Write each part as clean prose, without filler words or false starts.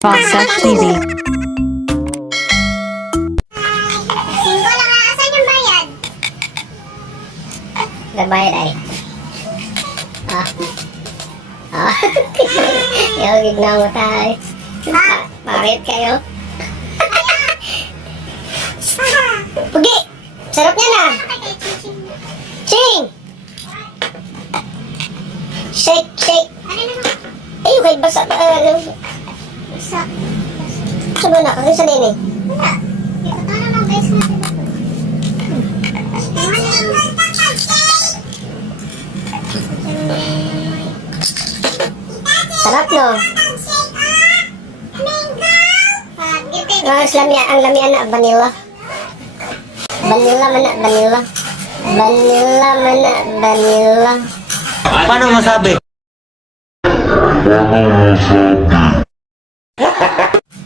Rosa TV. Singko lang nga, asan yung bayad? Nagbayad ay. Yung gigna mo tayo. Bakit kayo? Pugi! Sarap niya na! Ching! Shake, shake! Ano naman? Ay, yung kahit basa pa. Isa. Sabi na, kasi sa nini. Wala. Ito to naman guys natin ako. Sarap, no? Ang lamian na, vanilla. Vanilla man na, vanilla. Vanilla man na, vanilla. Paano masabi?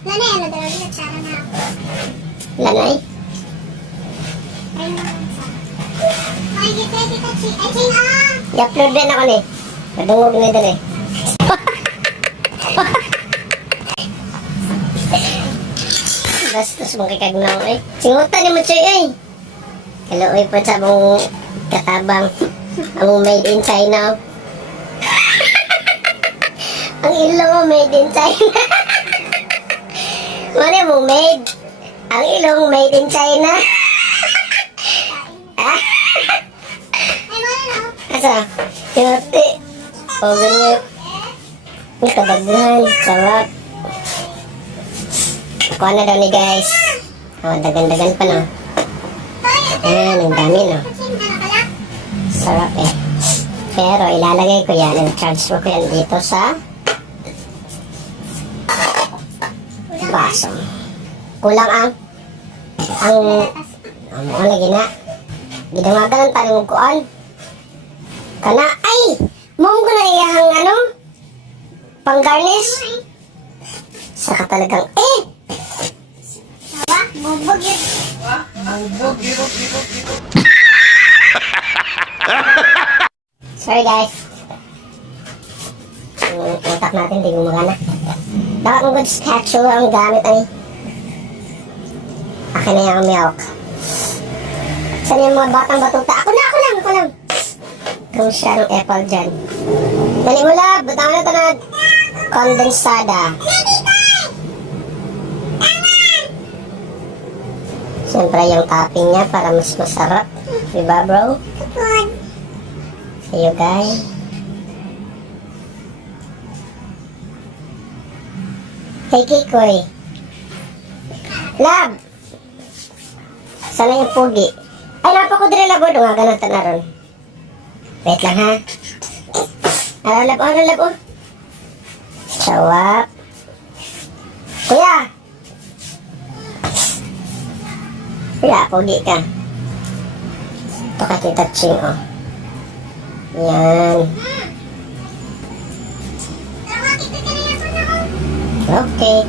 Lanay, ano daw ulit? Sara na ako. Lanay? Ay, naman sa. Ay, kita, Ching. Ay, Ching, I-upload din ako ni. Nadungog na din eh. Bastos mong kikagnaw eh. Singutan ni mo choy eh. Kaluoy po sa mong katabang. Ang made in China. Ang ilong mo made in China. Ano mo made? Ang ilong made in China. Ay, wala na. Asa? Yote. O ganyan. Ang kadaghan. Sarap. Kuha na daw ni guys. O, dagan-dagan pa no. Ayan, ang dami no. Ching, ano pala? Sarap eh. Pero ilalagay ko yan and transfer ko yan dito sa baso. Kulang ang ano lagi na. Gidungagan pa rin kuan. Kana ay mong ko na iyang ano pang garnish. Saka talagang Sawa? Bubog yun. sorry guys. Yung utak natin di gumagana. Dapat ng good statue ang gamit ay. Akin na yung milk. Saan yung mga batang batuta? Ako lang. Kung siya ng apple dyan. Dali mo lab, butang na ito na kondensada. Siyempre yung topping niya para mas masarap. Diba bro? Good. See you guys. Hey Kikoy. Lab! Sana yung pugi. Ay, napako dire labo. Nga ganun na ron. Wait lang ha. Lab. Sawap. Kuya! Kuya, pugi ka. Ito ka kita ching, oh. Yan. Okay.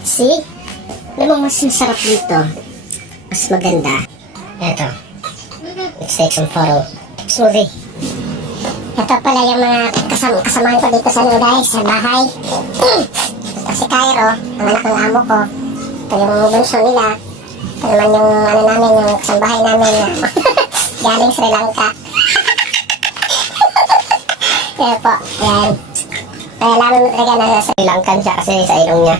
See? Alam mo, mas masarap dito. Mas maganda. Ito. Let's take some photo. Smoothie. Ito pala yung mga kasamahan ko dito sa guys, sa bahay. Ito si Cairo, ang anak ng amo ko. Ito yung bunso nila. Ito naman yung ano namin, yung kasambahay namin na galing Sri Lanka. Yan po, yan. Kaya alam mo talaga na Sri Lankan siya kasi sa ilong niya.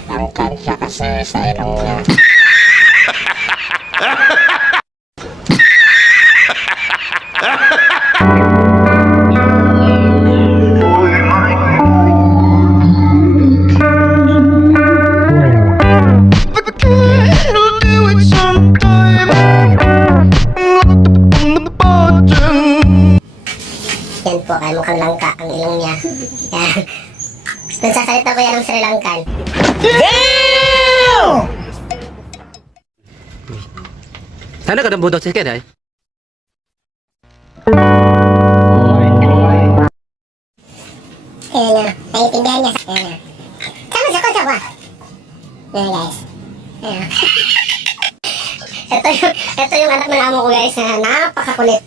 Yan po, kaya mukhang langka ang ilong niya. Yan. Nagsasalita ba yan ng Sri Lankan? Sana ka ng budot sa kaya ay? Ayan na, naiintindihan niya. Ayan na. Sama. Ayan guys. Ayan. ito yung anak ng amo ko guys na napakakulit.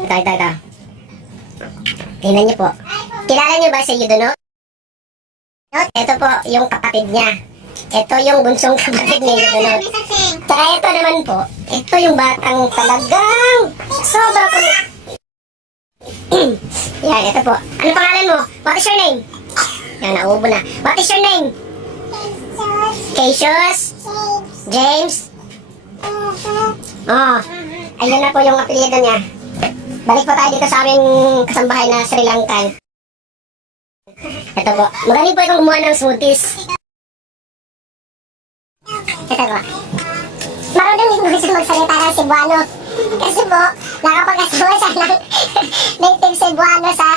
Ito. Tingnan niyo po. Kilala niyo ba si Yudono? Ito po yung kapatid niya. Ito yung bunsong kapatid ni Yudono. Saka ito naman po, ito yung batang talagang sobra po. Yan, ito po. Ano pangalan mo? What is your name? Yan, naubo na. What is your name? Cassius? James? Oh, ayun na po yung apelyido niya. Balik po tayo dito sa aming kasambahay na Sri Lankan. Ito po. Magaling po itong gumawa ng smoothies. Ito po. Marunong din po siya magsalita ng Cebuano. Kasi po, nakapag-asawa siya ng native Cebuano sa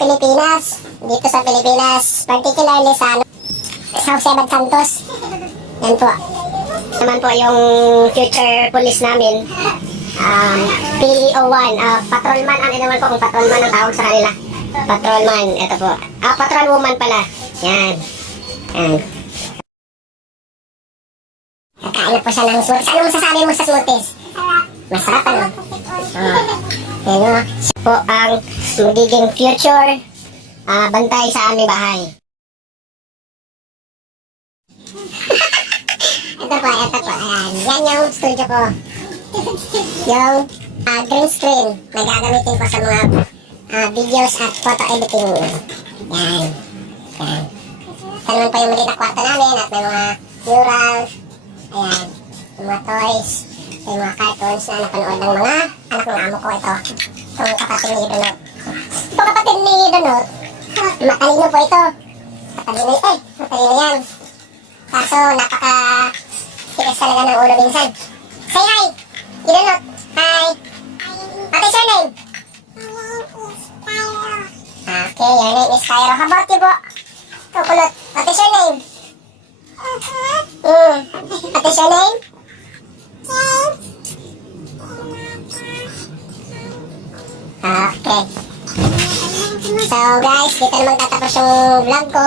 Pilipinas. Dito sa Pilipinas. Particularly sa Jose Bad Santos. Yan po. Naman po yung future police namin. PO1. Patrolman. Ano naman po kung patrolman ang tawag sa kanila. Patrolman. Ito po. Patrolwoman pala. Yan. Yan. Kakain po siya ng smoothies. Ano masasabi mo sa smoothies? Masarap ano? Yan o. Siya po ang magiging future bantay sa aming bahay. Ito po. Ayan. Yan yung studio ko. Yung green screen na gagamitin ko sa mga videos at photo editing. Yan. Yan. Ito naman po yung maliit na kwarto namin at may mga murals. Ayan. Yung mga toys. Yung mga cartoons na napanood ng mga anak ng amo ko ito. Itong kapatid ni Yudono. Itong kapatid ni Yudono, matalino po ito. Matalino yan. Kaso napaka-tigas talaga ng ulo minsan. Say hi! Yudono! Hi! What is your name? Okay, your name is Cairo. How about you po? Kukulot. What is your name? What is your name? Okay. So guys, dito naman tatapos yung vlog ko.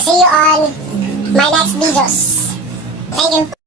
See you on my next videos. Thank you.